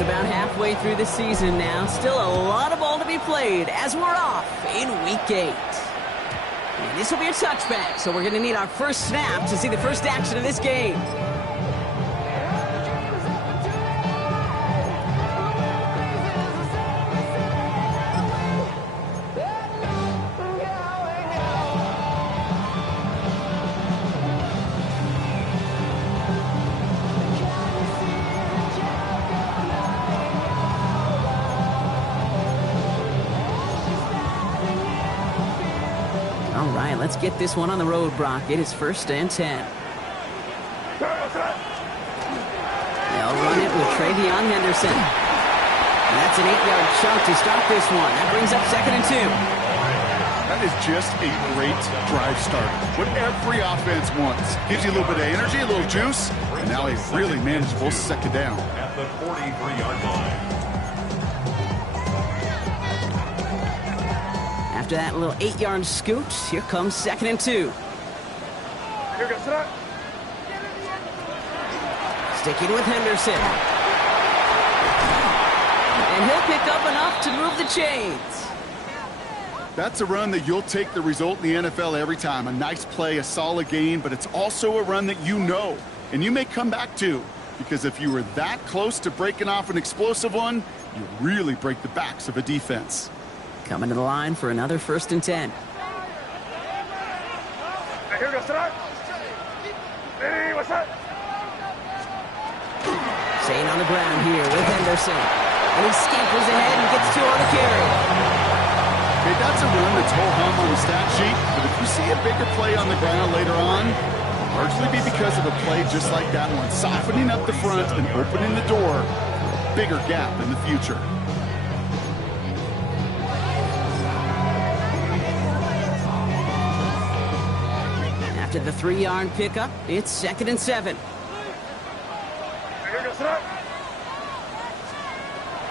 Just about halfway through the season now. Still a lot of ball to be played as we're off in Week 8. And this will be a touchback, so we're going to need our first snap to see the first action of this game. All right, let's get this one on the road, Brock. It is 1st and 10. They'll run it with Travion Henderson. And that's an 8-yard chunk to start this one. That brings up 2nd and 2. That is just a great drive start. What every offense wants. Gives you a little bit of energy, a little juice, and now a really manageable 2nd down. At the 43-yard line. After that little 8-yard scoot, here comes 2nd and 2. Sticking with Henderson. And he'll pick up enough to move the chains. That's a run that you'll take the result in the NFL every time. A nice play, a solid gain, but it's also a run that you know, and you may come back to. Because if you were that close to breaking off an explosive one, you really break the backs of a defense. Coming to the line for another 1st and 10. Staying on the ground here with Henderson. And he scampers ahead and gets 2 on the carry. Okay, that's a run that's ho-hum on the stat sheet, but if you see a bigger play on the ground later on, it'll largely be because of a play just like that one, softening up the front and opening the door for a bigger gap in the future. After the 3-yard pickup, it's 2nd and 7.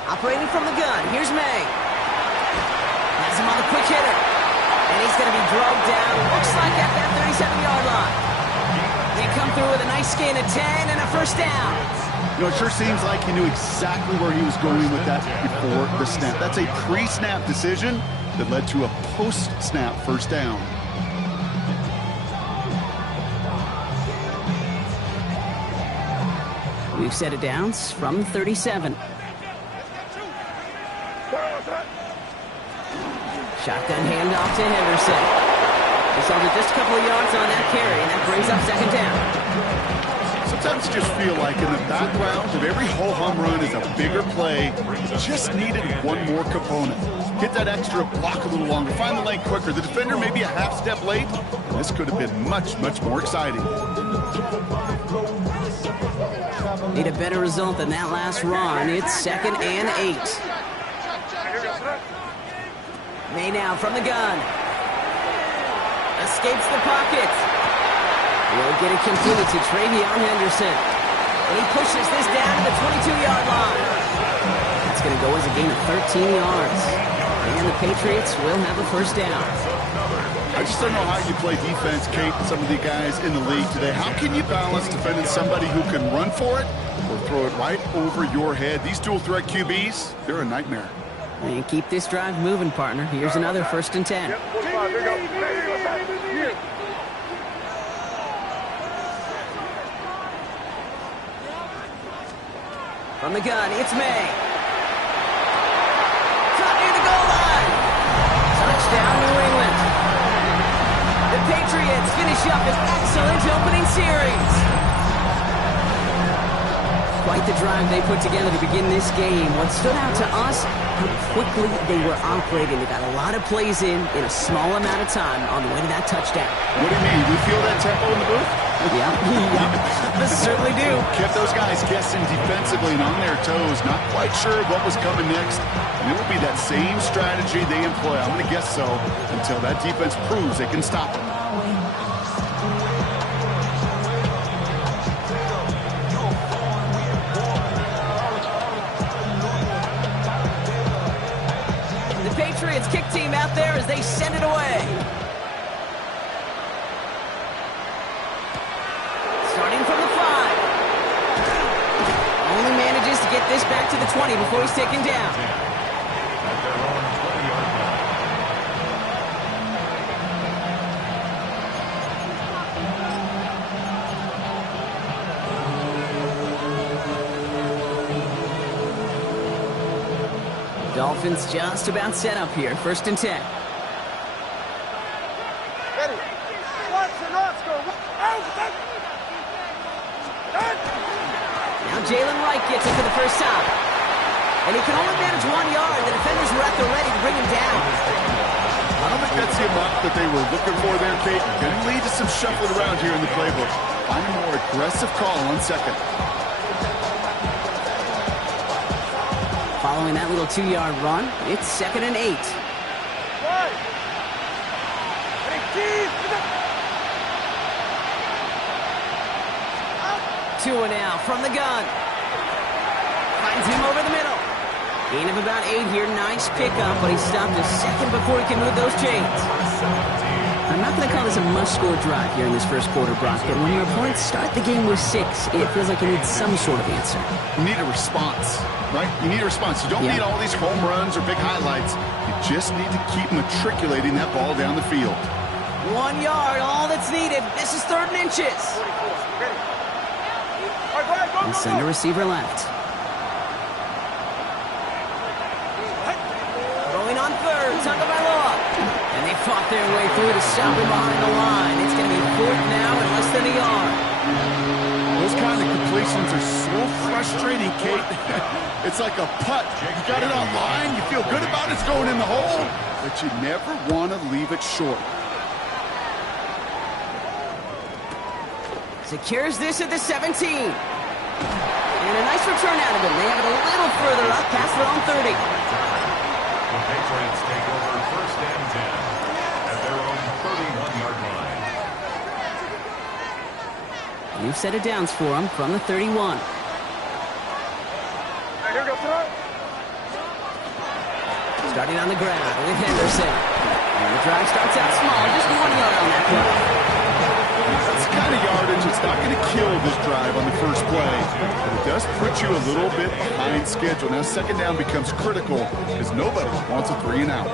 Operating from the gun, here's May. Has him on the quick hitter. And he's going to be drugged down, looks like at that 37-yard line. They come through with a nice gain of 10 and a 1st down. You know, it sure seems like he knew exactly where he was going with that before the snap. That's a pre-snap decision that led to a post-snap 1st down. We've set it down from 37. Shotgun handoff to Henderson. He saw just a couple of yards on that carry, and that brings up 2nd down. Sometimes you just feel like in the background of every ho-hum run is a bigger play. Just needed one more component. Get that extra block a little longer. Find the lane quicker. The defender may be a half step late, and this could have been much, much more exciting. Need a better result than that last run. It's 2nd and 8. May now from the gun. Escapes the pocket. Will get it completed to Travion Henderson. And he pushes this down to the 22-yard line. That's going to go as a gain of 13 yards. And the Patriots will have a 1st down. I just don't know how you play defense, Kate, and some of the guys in the league today. How can you balance defending somebody who can run for it or throw it right over your head? These dual threat QBs, they're a nightmare. And keep this drive moving, partner. Here's another 1st and 10. From the gun, it's May. Caught near the goal line. Touchdown, New England. The Patriots finish up an excellent opening series. Quite the drive they put together to begin this game. What stood out to us, how quickly they were operating. They got a lot of plays in a small amount of time on the way to that touchdown. What do you mean? We feel that tempo in the booth? Yeah, yeah, certainly do. Kept those guys guessing defensively and on their toes, not quite sure what was coming next. And it will be that same strategy they employ, I'm going to guess so, until that defense proves they can stop them. The Patriots kick team out there as they send it away. Starting from the 5. Only manages to get this back to the 20 before he's taken down. At their own 20-yard line. Dolphins just about set up here. 1st and 10. Now Jalen Wright gets it for the first time. And he can only manage 1 yard. The defenders were at the ready to bring him down. I don't think that's the amount that they were looking for there, Kate. Going to lead to some shuffling around here in the playbook. Find a more aggressive call on 2nd. Following that little 2-yard run, it's 2nd and 8. Tua now from the gun. Finds him over the middle. Gain of about 8 here. Nice pickup, but he stopped a second before he can move those chains. I'm not going to call this a must-score drive here in this first quarter, Brock, but when your opponents start the game with 6, it feels like you need some sort of answer. You need a response, right? You need a response. You don't need all these home runs or big highlights. You just need to keep matriculating that ball down the field. 1 yard, all that's needed. This is 3rd and inches. And send a receiver left. Throwing on 3rd, Tagovailoa. And they fought their way through to stop him behind the line. It's going to be 4th now and less than a yard. Those kind of completions are so frustrating, Kate. It's like a putt. You got it online, you feel good about it, it's going in the hole, but you never want to leave it short. Secures this at the 17. And a nice return out of him. They have it a little further up past their own 30. The Patriots take over 1st and 10 at their own 31-yard line. New set of downs for him from the 31. Starting on the ground with Henderson. And the drive starts out small, just 1 yard on that play. That's the kind of yardage that's not going to kill this drive on the first play, but it does put you a little bit behind schedule. Now 2nd down becomes critical because nobody wants a 3 and out.